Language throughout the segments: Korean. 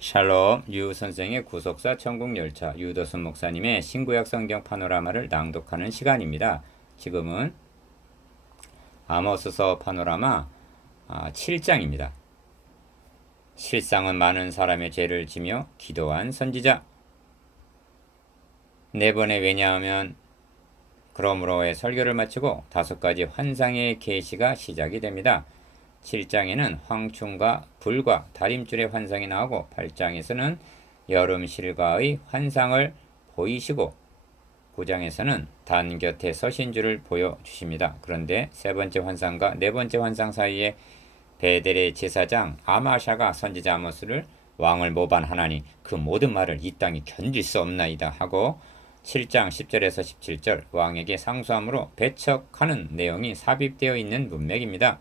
샬롬, 유 선생의 구속사 천국열차, 유도순 목사님의 신구약 성경 파노라마를 낭독하는 시간입니다. 지금은 아모스서 파노라마 7장입니다. 실상은 많은 사람의 죄를 지며 기도한 선지자. 네 번에 왜냐하면 그러므로의 설교를 마치고 5가지 환상의 계시가 시작이 됩니다. 7장에는 황충과 불과 다림줄의 환상이 나오고 8장에서는 여름 실과의 환상을 보이시고 9장에서는 단 곁에 서신 줄을 보여주십니다. 그런데 세 번째 환상과 네 번째 환상 사이에 베델의 제사장 아마샤가 선지자 아모스를 왕을 모반하나니 그 모든 말을 이 땅이 견딜 수 없나이다 하고 7장 10절에서 17절 왕에게 상소함으로 배척하는 내용이 삽입되어 있는 문맥입니다.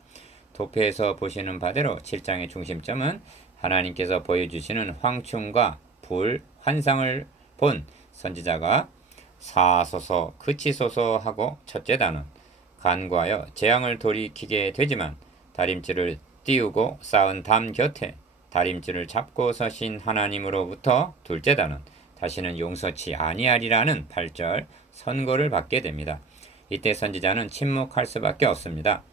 도표에서 보시는 바대로 7장의 중심점은 하나님께서 보여주시는 황충과 불 환상을 본 선지자가 사소서 그치소서 하고 첫째 단은 간구하여 재앙을 돌이키게 되지만 다림줄을 띄우고 쌓은 담 곁에 다림줄을 잡고 서신 하나님으로부터 둘째 단은 다시는 용서치 아니하리라는 8절 선고를 받게 됩니다. 이때 선지자는 침묵할 수밖에 없습니다.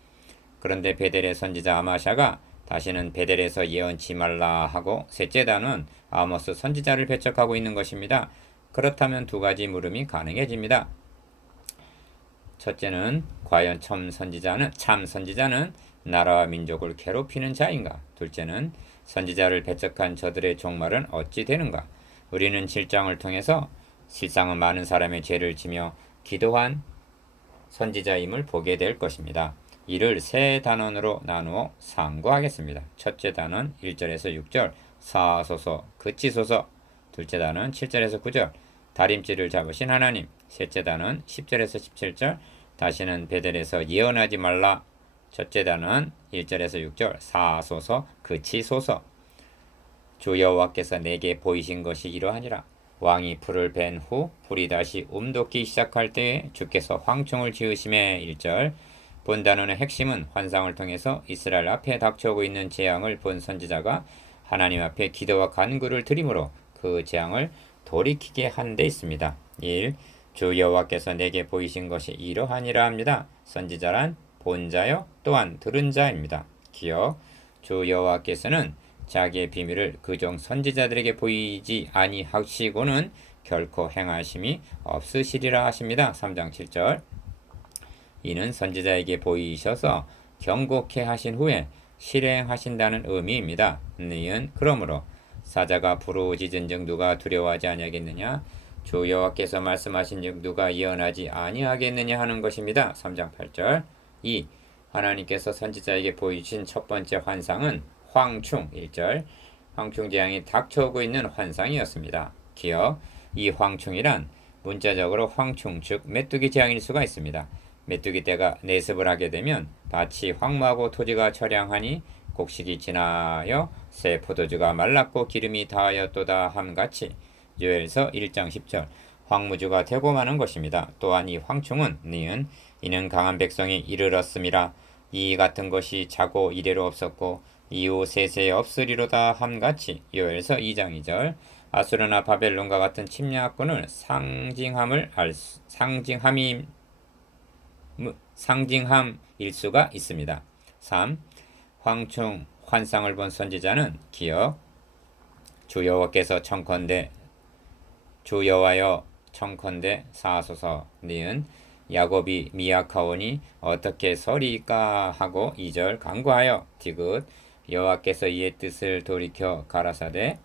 그런데 베델의 선지자 아마샤가 다시는 베델에서 예언치 말라 하고 셋째 단은 아모스 선지자를 배척하고 있는 것입니다. 그렇다면 두 가지 물음이 가능해집니다. 첫째는 과연 참 선지자는 나라와 민족을 괴롭히는 자인가? 둘째는 선지자를 배척한 저들의 종말은 어찌 되는가? 우리는 7장을 통해서 실상은 많은 사람의 죄를 지며 기도한 선지자임을 보게 될 것입니다. 이를 세 단원으로 나누어 상고하겠습니다. 첫째 단원 1절에서 6절 사소서 그치소서, 둘째 단원 7절에서 9절 다림질을 잡으신 하나님, 셋째 단원 10절에서 17절 다시는 베델에서 예언하지 말라, 첫째 단원 1절에서 6절 사소서 그치소서. 주 여호와께서 내게 보이신 것이 이러하니라. 왕이 불을 벤 후 불이 다시 움돋기 시작할 때에 주께서 황충을 지으심에 1절 본 단원의 핵심은 환상을 통해서 이스라엘 앞에 닥쳐오고 있는 재앙을 본 선지자가 하나님 앞에 기도와 간구를 드림으로 그 재앙을 돌이키게 한 데 있습니다. 1. 주 여호와께서 내게 보이신 것이 이러하니라 합니다. 선지자란 본 자요 또한 들은 자입니다. 기억, 주 여호와께서는 자기의 비밀을 그종 선지자들에게 보이지 아니하시고는 결코 행하심이 없으시리라 하십니다. 3장 7절 이는 선지자에게 보이셔서 경고케 하신 후에 실행하신다는 의미입니다. 니은 그러므로 사자가 부르짖은즉 누가 두려워하지 아니하겠느냐? 주 여호와께서 말씀하신즉 누가 예언하지 아니하겠느냐 하는 것입니다. 3장 8절 2. 하나님께서 선지자에게 보이신 첫 번째 환상은 황충 1절 황충 재앙이 닥쳐오고 있는 환상이었습니다. 기억, 이 황충이란 문자적으로 황충 즉 메뚜기 재앙일 수가 있습니다. 메뚜기 떼가 내습을 하게 되면 밭이 황무하고 토지가 처량하니 곡식이 지나여 새 포도주가 말랐고 기름이 다하였도다 함같이 요엘서 1장 10절 황무주가 되고 마는 것입니다. 또한 이 황충은 니은 이는 강한 백성이 이르렀음이라 이 같은 것이 자고 이래로 없었고 이후 세세에 없으리로다 함같이 요엘서 2장 2절 아수르나 바벨론과 같은 침략군을 상징함일 수가 있습니다. 3. 황충 환상을 본 선지자는 기억, 주 여호와께서 청컨대 주 여호와여 청컨대 사소서 니은 야곱이 미약하오니 어떻게 서리까 하고 2절 간구하여 디귿 여호와께서 이의 뜻을 돌이켜 가라사대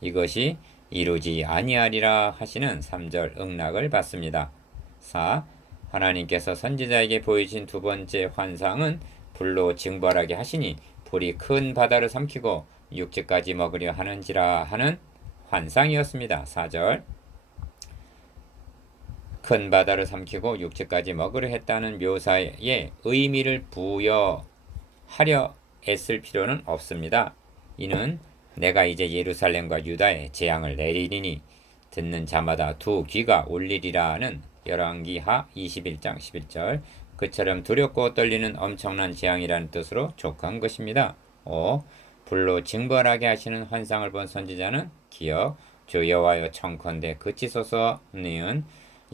이것이 이루지 아니하리라 하시는 3절 응락을 받습니다. 4. 하나님께서 선지자에게 보이신 두 번째 환상은 불로 징벌하게 하시니 불이 큰 바다를 삼키고 육지까지 먹으려 하는지라 하는 환상이었습니다. 4절 큰 바다를 삼키고 육지까지 먹으려 했다는 묘사에 의미를 부여하려 애쓸 필요는 없습니다. 이는 내가 이제 예루살렘과 유다에 재앙을 내리리니 듣는 자마다 두 귀가 울리리라는 열왕기하 21장 11절 그처럼 두렵고 떨리는 엄청난 재앙이라는 뜻으로 족한 것입니다. 5. 불로 징벌하게 하시는 환상을 본 선지자는 기억 주 여호와여 청컨대 그치소서. 니은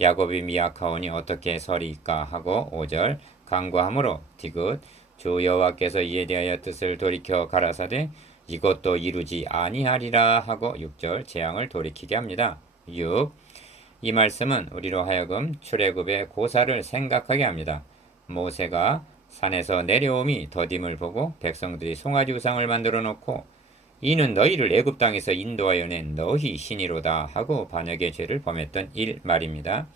야곱이 미약하오니 어떻게 서리이까 하고 5절 간구함으로 디귿 주 여호와께서 이에 대하여 뜻을 돌이켜 가라사대 이것도 이루지 아니하리라 하고 6절 재앙을 돌이키게 합니다. 6. 이 말씀은 우리로 하여금 출애굽의 고사를 생각하게 합니다. 모세가 산에서 내려옴이 더딤을 보고 백성들이 송아지 우상을 만들어 놓고 이는 너희를 애굽 땅에서 인도하여 낸 너희 신이로다 하고 반역의 죄를 범했던 일 말입니다.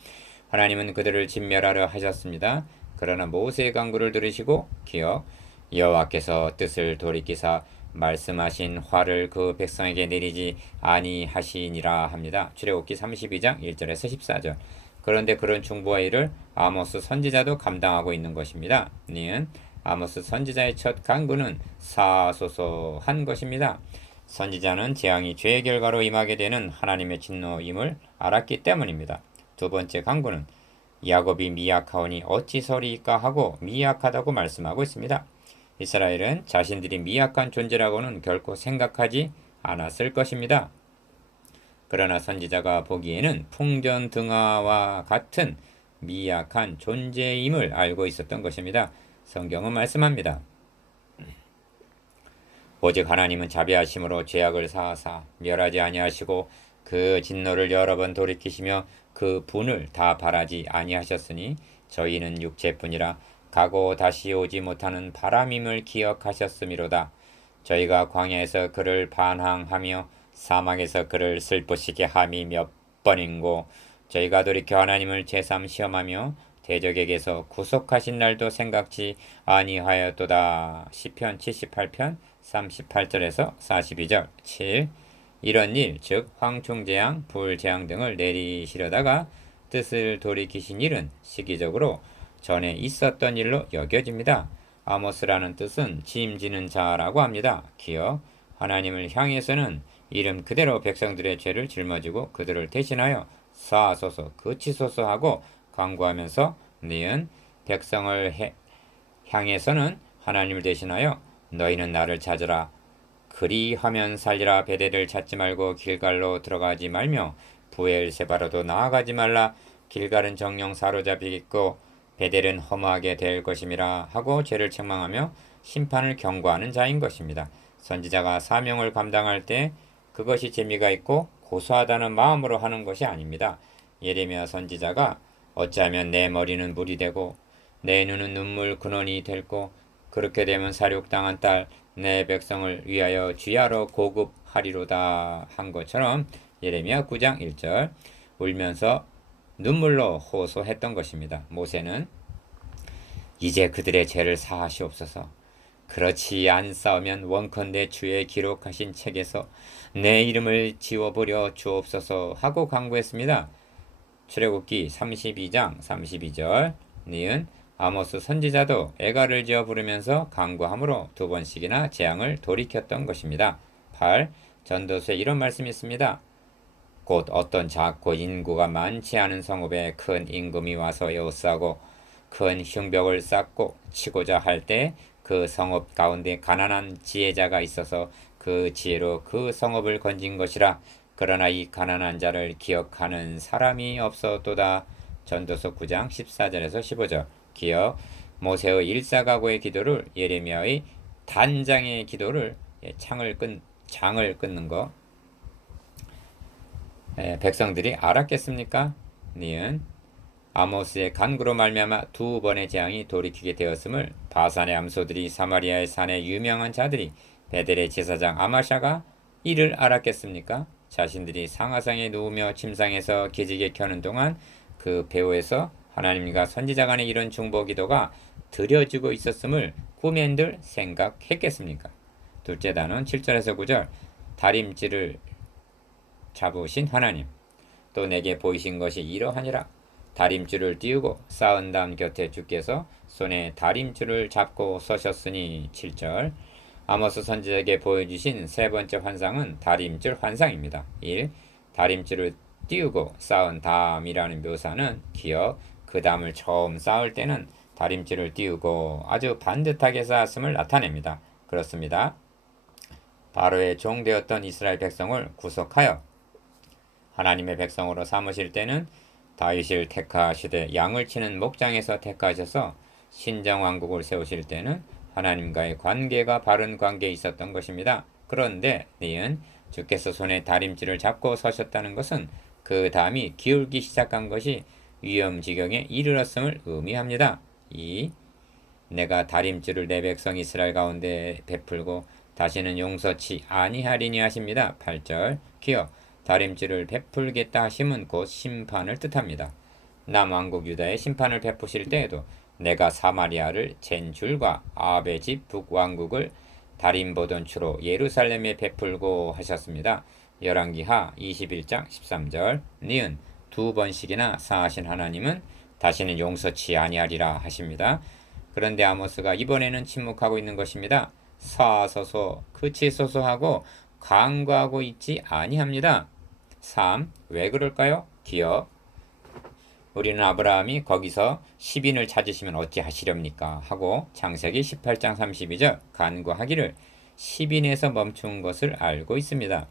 하나님은 그들을 진멸하려 하셨습니다. 그러나 모세의 간구를 들으시고 기억 여호와께서 뜻을 돌이키사 말씀하신 화를 그 백성에게 내리지 아니하시니라 합니다. 출애굽기 32장 1절에서 14절. 그런데 그런 중보와 일을 아모스 선지자도 감당하고 있는 것입니다. 니은 아모스 선지자의 첫 간구는 사소서 한 것입니다. 선지자는 재앙이 죄의 결과로 임하게 되는 하나님의 진노임을 알았기 때문입니다. 두 번째 간구는 야곱이 미약하오니 어찌 서리이까 하고 미약하다고 말씀하고 있습니다. 이스라엘은 자신들이 미약한 존재라고는 결코 생각하지 않았을 것입니다. 그러나 선지자가 보기에는 풍전등화와 같은 미약한 존재임을 알고 있었던 것입니다. 성경은 말씀합니다. 오직 하나님은 자비하심으로 죄악을 사하사 멸하지 아니하시고 그 진노를 여러 번 돌이키시며 그 분을 다 바라지 아니하셨으니 저희는 육체뿐이라 가고 다시 오지 못하는 바람임을 기억하셨음이로다. 저희가 광야에서 그를 반항하며 사막에서 그를 슬프시게 함이 몇 번인고 저희가 돌이켜 하나님을 제삼 시험하며 대적에게서 구속하신 날도 생각지 아니하였도다. 시편 78편 38절에서 42절. 7. 이런 일, 즉 황충재앙, 불재앙 등을 내리시려다가 뜻을 돌이키신 일은 시기적으로 전에 있었던 일로 여겨집니다. 아모스라는 뜻은 짐지는 자라고 합니다. 기억 하나님을 향해서는 이름 그대로 백성들의 죄를 짊어지고 그들을 대신하여 사하소서 그치소서 하고 간구하면서 니은 백성을 향해서는 하나님을 대신하여 너희는 나를 찾으라 그리하면 살리라. 베델을 찾지 말고 길갈로 들어가지 말며 부엘세바로도 나아가지 말라. 길갈은 정령 사로잡히겠고 베델은 허무하게 될 것임이라 하고 죄를 책망하며 심판을 경고하는 자인 것입니다. 선지자가 사명을 감당할 때 그것이 재미가 있고 고소하다는 마음으로 하는 것이 아닙니다. 예레미야 선지자가 어찌하면 내 머리는 물이 되고 내 눈은 눈물 근원이 될고 그렇게 되면 사륙당한 딸 내 백성을 위하여 쥐하러 고급하리로다 한 것처럼 예레미야 9장 1절 울면서 눈물로 호소했던 것입니다. 모세는 이제 그들의 죄를 사하시옵소서. 그렇지 않사오면 원컨대 주의 기록하신 책에서 내 이름을 지워버려 주옵소서 하고 간구했습니다. 출애굽기 32장 32절 니은 아모스 선지자도 애가를 지어 부르면서 간구함으로 두 번씩이나 재앙을 돌이켰던 것입니다. 8. 전도서에 이런 말씀이 있습니다. 곧 어떤 작고 인구가 많지 않은 성읍에 큰 임금이 와서 에워싸고 큰 흉벽을 쌓고 치고자 할 때 그 성읍 가운데 가난한 지혜자가 있어서 그 지혜로 그 성읍을 건진 것이라. 그러나 이 가난한 자를 기억하는 사람이 없었도다. 전도서 9장 14절에서 15절. 기억 모세의 일사각오의 기도를 예레미야의 단장의 기도를 장을 끊는 거 백성들이 알았겠습니까? 니은 아모스의 간구로 말미암아 두 번의 재앙이 돌이키게 되었음을 바산의 암소들이 사마리아의 산의 유명한 자들이 베델의 제사장 아마샤가 이를 알았겠습니까? 자신들이 상하상에 누우며 침상에서 기지개 켜는 동안 그 배후에서 하나님과 선지자 간의 이런 중보 기도가 드려지고 있었음을 꿈엔들 생각했겠습니까? 둘째 단원 7절에서 9절 다림질을 잡으신 하나님 또 내게 보이신 것이 이러하니라. 다림줄을 띄우고 쌓은 담 곁에 주께서 손에 다림줄을 잡고 서셨으니. 7절 아모스 선지자에게 보여주신 세 번째 환상은 다림줄 환상입니다. 1. 다림줄을 띄우고 쌓은 담이라는 묘사는 기억 그 담을 처음 쌓을 때는 다림줄을 띄우고 아주 반듯하게 쌓았음을 나타냅니다. 그렇습니다. 바로의 종되었던 이스라엘 백성을 구속하여 하나님의 백성으로 삼으실 때는 다윗을 택하시되 양을 치는 목장에서 택하셔서 신정왕국을 세우실 때는 하나님과의 관계가 바른 관계에 있었던 것입니다. 그런데 니은 주께서 손에 다림질을 잡고 서셨다는 것은 그 다음이 기울기 시작한 것이 위험지경에 이르렀음을 의미합니다. 이 내가 다림질을 내 백성 이스라엘 가운데 베풀고 다시는 용서치 아니하리니 하십니다. 8절 기어 다림질을 베풀겠다 하심은 곧 심판을 뜻합니다. 남왕국 유다의 심판을 베푸실 때에도 내가 사마리아를 젠 줄과 아합의 집 북왕국을 다림 보던 추로 예루살렘에 베풀고 하셨습니다. 열왕기하 21장 13절 니은 두 번씩이나 사하신 하나님은 다시는 용서치 아니하리라 하십니다. 그런데 아모스가 이번에는 침묵하고 있는 것입니다. 사하소서 그치소서 하고 간구하고 있지 아니합니다. 3. 왜 그럴까요? 기억 우리는 아브라함이 거기서 10인을 찾으시면 어찌하시렵니까? 하고 창세기 18장 32절 간구하기를 10인에서 멈춘 것을 알고 있습니다.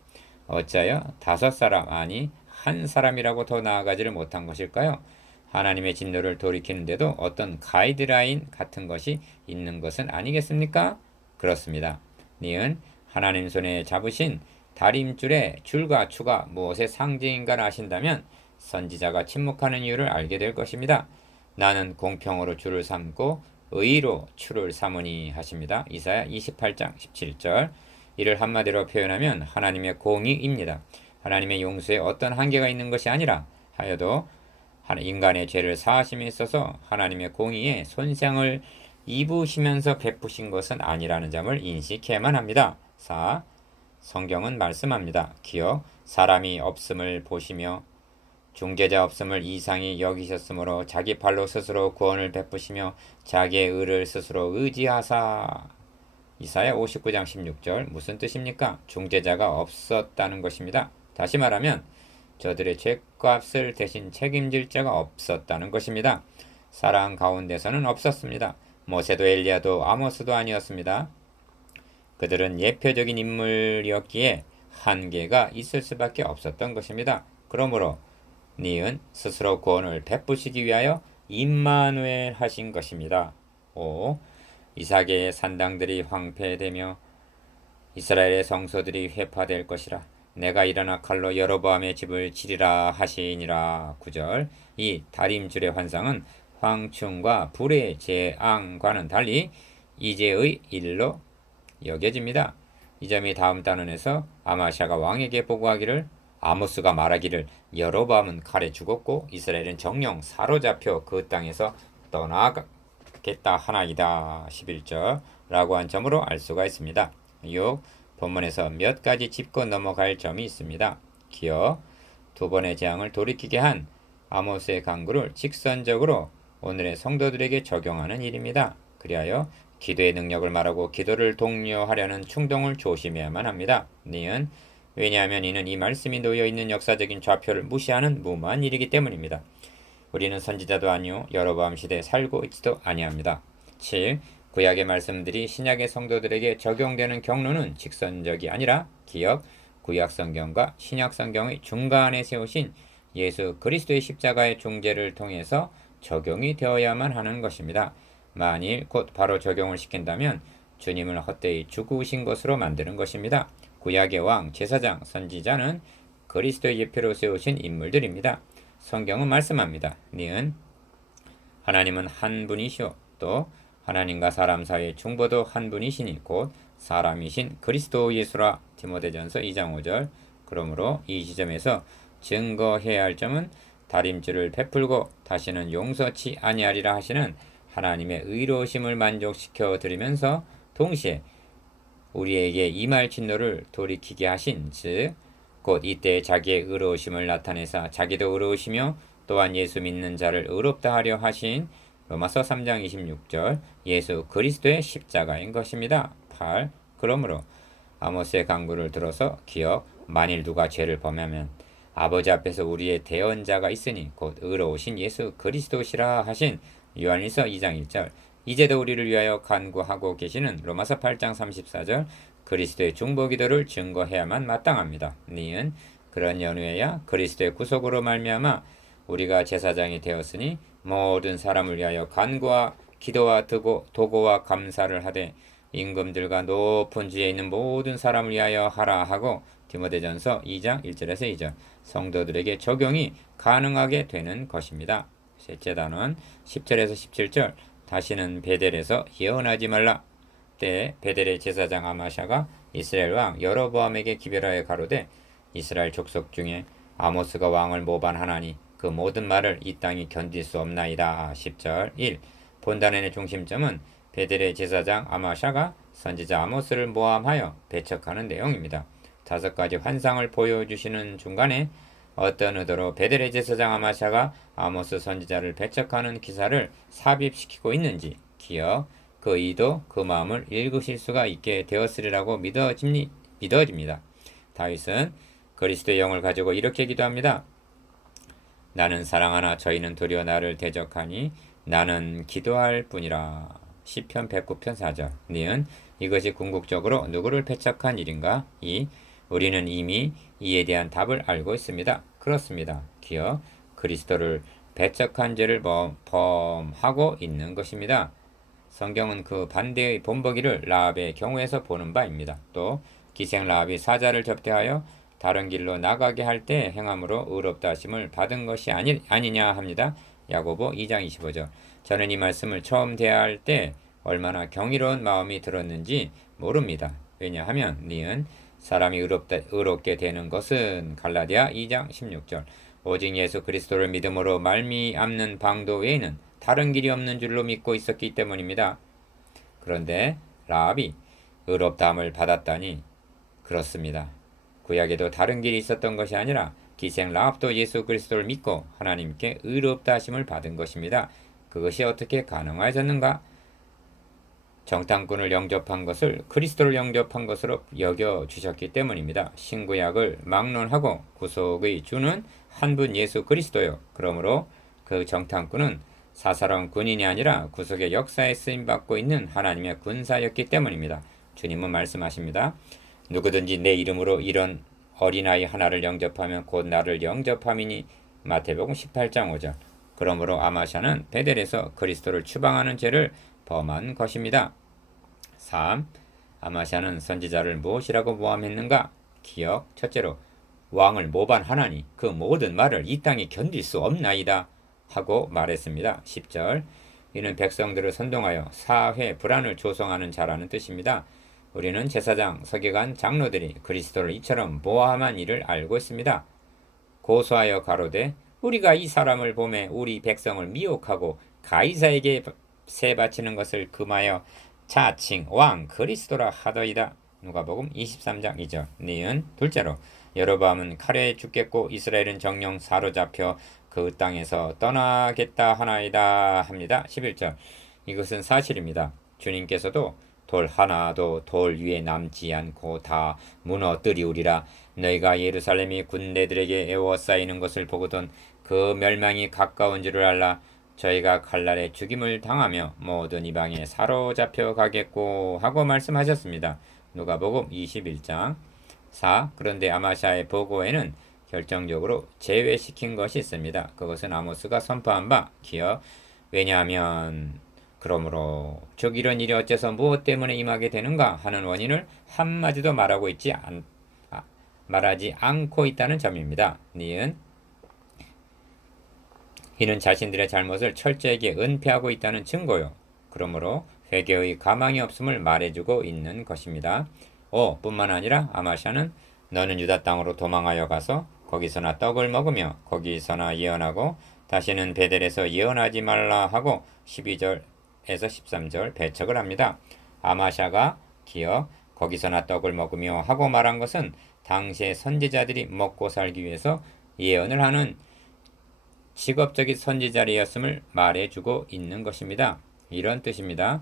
어찌하여 5사람 아니 한 사람이라고 더 나아가지를 못한 것일까요? 하나님의 진노를 돌이키는데도 어떤 가이드라인 같은 것이 있는 것은 아니겠습니까? 그렇습니다. 니은 하나님 손에 잡으신 다림줄의 줄과 추가 무엇의 상징인가를 아신다면 선지자가 침묵하는 이유를 알게 될 것입니다. 나는 공평으로 줄을 삼고 의로 추를 삼으니 하십니다. 이사야 28장 17절 이를 한마디로 표현하면 하나님의 공의입니다. 하나님의 용서에 어떤 한계가 있는 것이 아니라 하여도 인간의 죄를 사하심에 있어서 하나님의 공의에 손상을 입으시면서 베푸신 것은 아니라는 점을 인식해야만 합니다. 4. 성경은 말씀합니다. 기억 사람이 없음을 보시며 중재자 없음을 이상히 여기셨으므로 자기 발로 스스로 구원을 베푸시며 자기의 의를 스스로 의지하사. 이사야 59장 16절 무슨 뜻입니까? 중재자가 없었다는 것입니다. 다시 말하면 저들의 죄값을 대신 책임질 자가 없었다는 것입니다. 사랑 가운데서는 없었습니다. 모세도 엘리야도 아모스도 아니었습니다. 그들은 예표적인 인물이었기에 한계가 있을 수밖에 없었던 것입니다. 그러므로 니은 스스로 구원을 베푸시기 위하여 임마누엘 하신 것입니다. 5. 이삭의 산당들이 황폐되며 이스라엘의 성소들이 회파될 것이라. 내가 일어나 칼로 여로보암의 집을 치리라 하시니라. 9절 이 다림줄의 환상은 황충과 불의 재앙과는 달리 이제의 일로 여겨집니다. 이 점이 다음 단원에서 아마샤가 왕에게 보고하기를 아모스가 말하기를 여로보암은 칼에 죽었고 이스라엘은 정령 사로잡혀 그 땅에서 떠나겠다 하나이다. 11절 라고 한 점으로 알 수가 있습니다. 6. 본문에서 몇 가지 짚고 넘어갈 점이 있습니다. 기어 두 번의 재앙을 돌이키게 한 아모스의 강구를 직선적으로 오늘의 성도들에게 적용하는 일입니다. 그리하여 기도의 능력을 말하고 기도를 독려하려는 충동을 조심해야만 합니다. 니은 왜냐하면 이는 이 말씀이 놓여있는 역사적인 좌표를 무시하는 무모한 일이기 때문입니다. 우리는 선지자도 아니요 여로보암 시대에 살고 있지도 아니합니다. 7. 구약의 말씀들이 신약의 성도들에게 적용되는 경로는 직선적이 아니라 기억, 구약 성경과 신약 성경의 중간에 세우신 예수 그리스도의 십자가의 중재를 통해서 적용이 되어야만 하는 것입니다. 만일 곧 바로 적용을 시킨다면 주님을 헛되이 죽으신 것으로 만드는 것입니다. 구약의 왕, 제사장, 선지자는 그리스도의 예표로 세우신 인물들입니다. 성경은 말씀합니다. 니은 하나님은 한 분이시오. 또 하나님과 사람 사이의 중보도 한 분이시니 곧 사람이신 그리스도 예수라. 디모데전서 2장 5절 그러므로 이 지점에서 증거해야 할 점은 다림질을 베풀고 다시는 용서치 아니하리라 하시는 하나님의 의로우심을 만족시켜 드리면서 동시에 우리에게 임할 진노를 돌이키게 하신 즉 곧 이때 자기의 의로우심을 나타내사 자기도 의로우시며 또한 예수 믿는 자를 의롭다 하려 하신 로마서 3장 26절 예수 그리스도의 십자가인 것입니다. 8. 그러므로 아모스의 강구를 들어서 기억 만일 누가 죄를 범하면 아버지 앞에서 우리의 대언자가 있으니 곧 의로우신 예수 그리스도시라 하신 요한일서 2장 1절 이제도 우리를 위하여 간구하고 계시는 로마서 8장 34절 그리스도의 중보기도를 증거해야만 마땅합니다. 니은 그런 연후에야 그리스도의 구속으로 말미암아 우리가 제사장이 되었으니 모든 사람을 위하여 간구와 기도와 도고와 감사를 하되 임금들과 높은 지에 있는 모든 사람을 위하여 하라 하고 디모데전서 2장 1절에서 2절 성도들에게 적용이 가능하게 되는 것입니다. 셋째 단원 10절에서 17절 다시는 베델에서 예언하지 말라. 때 베델의 제사장 아마샤가 이스라엘 왕 여로보암에게 기별하여 가로되 이스라엘 족속 중에 아모스가 왕을 모반하나니 그 모든 말을 이 땅이 견딜 수 없나이다. 10절 1. 본단의 중심점은 베델의 제사장 아마샤가 선지자 아모스를 모함하여 배척하는 내용입니다. 5가지 환상을 보여주시는 중간에 어떤 의도로 베델의 제사장 아마샤가 아모스 선지자를 배척하는 기사를 삽입시키고 있는지 기억, 그 의도, 그 마음을 읽으실 수가 있게 되었으리라고 믿어집니다. 다윗은 그리스도의 영을 가지고 이렇게 기도합니다. 나는 사랑하나 저희는 도리어 나를 대적하니 나는 기도할 뿐이라. 시편 109편 4절. 니은 이것이 궁극적으로 누구를 배척한 일인가? 2. 우리는 이미 이에 대한 답을 알고 있습니다. 그렇습니다. 기억 그리스도를 배척한 죄를 범하고 있는 것입니다. 성경은 그 반대의 본보기를 라합의 경우에서 보는 바입니다. 또 기생 라합이 사자를 접대하여 다른 길로 나가게 할 때 행함으로 의롭다 하심을 받은 것이 아니냐 합니다. 야고보 2장 25절. 저는 이 말씀을 처음 대할 때 얼마나 경이로운 마음이 들었는지 모릅니다. 왜냐하면 니은 사람이 의롭게 되는 것은 갈라디아 2장 16절. 오직 예수 그리스도를 믿음으로 말미암는 방도 외에는 다른 길이 없는 줄로 믿고 있었기 때문입니다. 그런데 라합이 의롭다함을 받았다니 그렇습니다. 구약에도 다른 길이 있었던 것이 아니라 기생 라합도 예수 그리스도를 믿고 하나님께 의롭다 하심을 받은 것입니다. 그것이 어떻게 가능하였는가? 정탐꾼을 영접한 것을 그리스도를 영접한 것으로 여겨주셨기 때문입니다. 신구약을 막론하고 구속의 주는 한 분 예수 그리스도요. 그러므로 그 정탐꾼은 사사로운 군인이 아니라 구속의 역사에 쓰임받고 있는 하나님의 군사였기 때문입니다. 주님은 말씀하십니다. 누구든지 내 이름으로 이런 어린아이 하나를 영접하면 곧 나를 영접함이니. 마태복음 18장 5절. 그러므로 아마샤는 베델에서 그리스도를 추방하는 죄를 범한 것입니다. 3. 아마샤는 선지자를 무엇이라고 모함했는가? 기억. 첫째로 왕을 모반하나니 그 모든 말을 이 땅이 견딜 수 없나이다 하고 말했습니다. 10절. 이는 백성들을 선동하여 사회 불안을 조성하는 자라는 뜻입니다. 우리는 제사장, 서기관, 장로들이 그리스도를 이처럼 모함한 일을 알고 있습니다. 고소하여 가로되 우리가 이 사람을 보매 우리 백성을 미혹하고 가이사에게 세 바치는 것을 금하여 자칭 왕 그리스도라 하더이다. 누가복음 23장 2절. 니은 둘째로 여로보암은 칼에 죽겠고 이스라엘은 정령 사로잡혀 그 땅에서 떠나겠다 하나이다 합니다. 11절. 이것은 사실입니다. 주님께서도 돌 하나도 돌 위에 남지 않고 다 무너뜨리우리라. 너희가 예루살렘이 군대들에게 에워싸이는 것을 보거든 그 멸망이 가까운 줄을 알라. 저희가 칼날에 죽임을 당하며 모든 이방에 사로잡혀 가겠고 하고 말씀하셨습니다. 누가복음 21장 4. 그런데 아마샤의 보고에는 결정적으로 제외시킨 것이 있습니다. 그것은 아모스가 선포한 바 기억. 왜냐하면 그러므로 즉 이런 일이 어째서 무엇 때문에 임하게 되는가 하는 원인을 한마디도 말하지 않고 있다는 점입니다. 니은 이는 자신들의 잘못을 철저하게 은폐하고 있다는 증거요. 그러므로 회개의 가망이 없음을 말해주고 있는 것입니다. 뿐만 아니라 아마샤는 너는 유다 땅으로 도망하여 가서 거기서나 떡을 먹으며 거기서나 예언하고 다시는 베델에서 예언하지 말라 하고 12절에서 13절 배척을 합니다. 아마샤가 기억 거기서나 떡을 먹으며 하고 말한 것은 당시의 선지자들이 먹고 살기 위해서 예언을 하는 직업적인 선지자리였음을 말해주고 있는 것입니다. 이런 뜻입니다.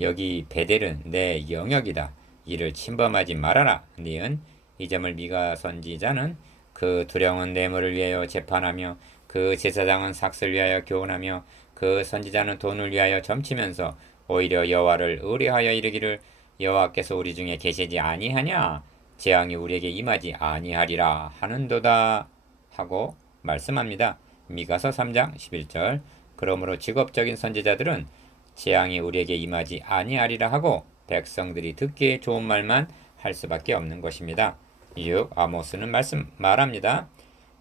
여기 베델은 내 영역이다. 이를 침범하지 말아라. 니은 이 점을 미가 선지자는 그 두려운 뇌물을 위하여 재판하며 그 제사장은 삭슬 위하여 교훈하며 그 선지자는 돈을 위하여 점치면서 오히려 여호와를 의뢰하여 이르기를 여호와께서 우리 중에 계시지 아니하냐? 재앙이 우리에게 임하지 아니하리라 하는도다 하고 말씀합니다. 미가서 3장 11절. 그러므로 직업적인 선지자들은 재앙이 우리에게 임하지 아니하리라 하고 백성들이 듣기에 좋은 말만 할 수밖에 없는 것입니다. 6. 아모스는 말합니다.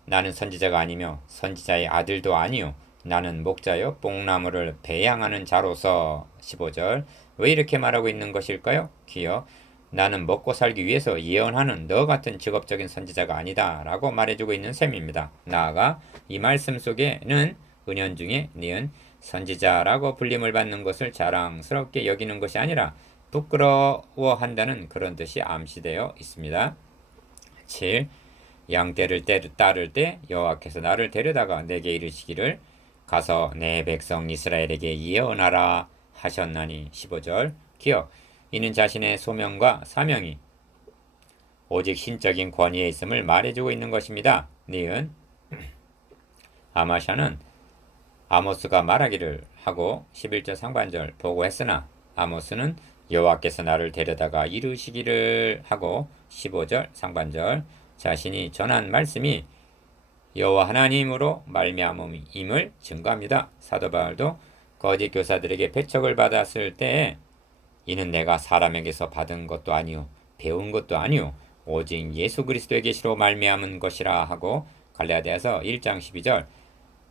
나는 선지자가 아니며 선지자의 아들도 아니요 나는 목자요 뽕나무를 배양하는 자로서. 15절. 왜 이렇게 말하고 있는 것일까요? 기여 나는 먹고 살기 위해서 예언하는 너 같은 직업적인 선지자가 아니다 라고 말해주고 있는 셈입니다. 나아가 이 말씀 속에는 은연중에 니은 선지자라고 불림을 받는 것을 자랑스럽게 여기는 것이 아니라 부끄러워한다는 그런 뜻이 암시되어 있습니다. 7. 양떼를 따를 때 여호와께서 나를 데려다가 내게 이르시기를 가서 내 백성 이스라엘에게 예언하라 하셨나니. 15절. 기억 이는 자신의 소명과 사명이 오직 신적인 권위에 있음을 말해주고 있는 것입니다. 니은 아마샤는 아모스가 말하기를 하고 11절 상반절 보고했으나 아모스는 여호와께서 나를 데려다가 이루시기를 하고 15절 상반절 자신이 전한 말씀이 여호와 하나님으로 말미암음임을 증거합니다. 사도 바울도 거짓 교사들에게 배척을 받았을 때에 이는 내가 사람에게서 받은 것도 아니요 배운 것도 아니요 오직 예수 그리스도의 계시로 말미암은 것이라 하고 갈라디아서 1장 12절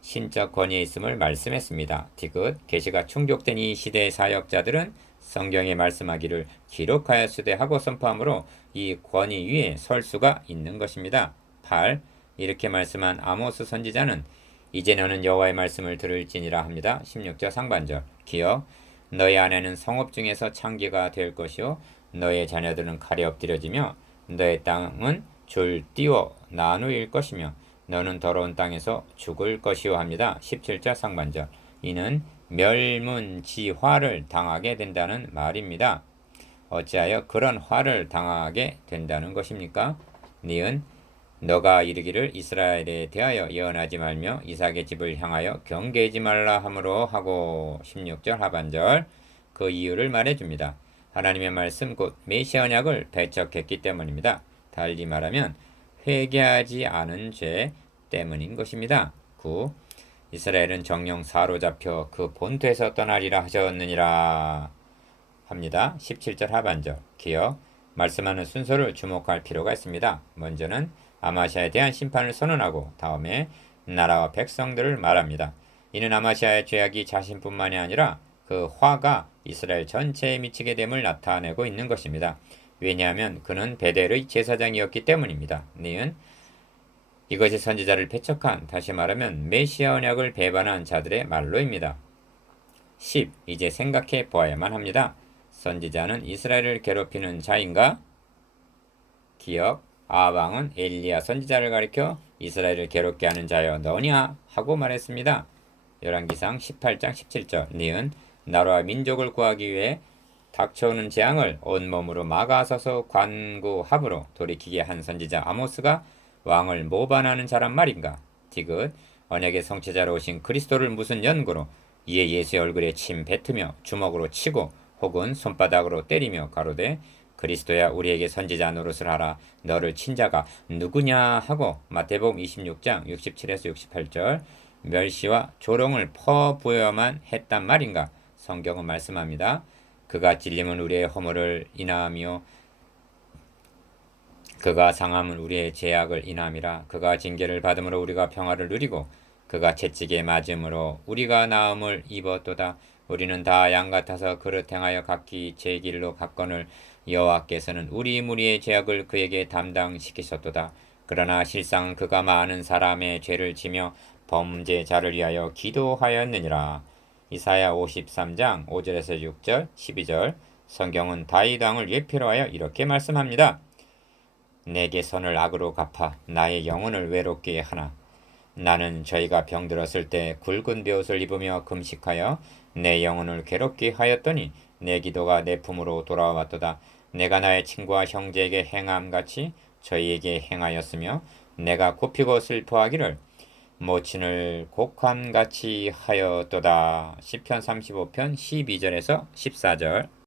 신적 권위에 있음을 말씀했습니다. 디귿 계시가 충족된 이 시대의 사역자들은 성경에 말씀하기를 기록하였으되 하고 선포함으로 이 권위 위에 설 수가 있는 것입니다. 8. 이렇게 말씀한 아모스 선지자는 이제 너는 여호와의 말씀을 들을지니라 합니다. 16절 상반절 기억 너의 아내는 성읍 중에서 창기가 될 것이요 너의 자녀들은 칼에 엎드려지며 너의 땅은 줄 띄워 나누일 것이며 너는 더러운 땅에서 죽을 것이요 합니다. 17절 상반절 이는 멸문지화를 당하게 된다는 말입니다. 어찌하여 그런 화를 당하게 된다는 것입니까? 니은 너가 이르기를 이스라엘에 대하여 예언하지 말며 이삭의 집을 향하여 경계하지 말라 함으로 하고 16절 하반절 그 이유를 말해줍니다. 하나님의 말씀 곧 메시아 언약을 배척했기 때문입니다. 달리 말하면 회개하지 않은 죄 때문인 것입니다. 9. 이스라엘은 정령 사로잡혀 그 본토에서 떠나리라 하셨느니라 합니다. 17절 하반절 기억 말씀하는 순서를 주목할 필요가 있습니다. 먼저는 아마시아에 대한 심판을 선언하고 다음에 나라와 백성들을 말합니다. 이는 아마시아의 죄악이 자신뿐만이 아니라 그 화가 이스라엘 전체에 미치게 됨을 나타내고 있는 것입니다. 왜냐하면 그는 베델의 제사장이었기 때문입니다. 니은 이것이 선지자를 배척한 다시 말하면 메시아 언약을 배반한 자들의 말로입니다. 10. 이제 생각해 보아야만 합니다. 선지자는 이스라엘을 괴롭히는 자인가? 기억 아방은 엘리야 선지자를 가리켜 이스라엘을 괴롭게 하는 자여 너냐 하고 말했습니다. 열왕기상 18장 17절 니은 나라와 민족을 구하기 위해 닥쳐오는 재앙을 온몸으로 막아서서 관구합으로 돌이키게 한 선지자 아모스가 왕을 모반하는 자란 말인가? 디귿 언약의 성취자로 오신 그리스도를 무슨 연고로 이에 예수의 얼굴에 침 뱉으며 주먹으로 치고 혹은 손바닥으로 때리며 가로되 그리스도야 우리에게 선지자 노릇을 하라 너를 친 자가 누구냐 하고 마태복음 26장 67에서 68절 멸시와 조롱을 퍼부어야만 했단 말인가? 성경은 말씀합니다. 그가 찔림은 우리의 허물을 인하며 그가 상함은 우리의 죄악을 인함이라. 그가 징계를 받음으로 우리가 평화를 누리고 그가 채찍에 맞음으로 우리가 나음을 입었도다. 우리는 다 양 같아서 그릇 행하여 각기 제 길로 갔거늘 여호와께서는 우리 무리의 죄악을 그에게 담당시키셨도다. 그러나 실상 그가 많은 사람의 죄를 지며 범죄자를 위하여 기도하였느니라. 이사야 53장 5절에서 6절 12절 성경은 다윗 왕을 예표로 하여 이렇게 말씀합니다. 내게 선을 악으로 갚아 나의 영혼을 외롭게 하나. 나는 저희가 병들었을 때 굵은 베옷을 입으며 금식하여 내 영혼을 괴롭게 하였더니 내 기도가 내 품으로 돌아왔도다. 내가 나의 친구와 형제에게 행함같이 저희에게 행하였으며 내가 굽히고 슬퍼하기를 모친을 곡함같이 하였도다. 시편 35편 12절에서 14절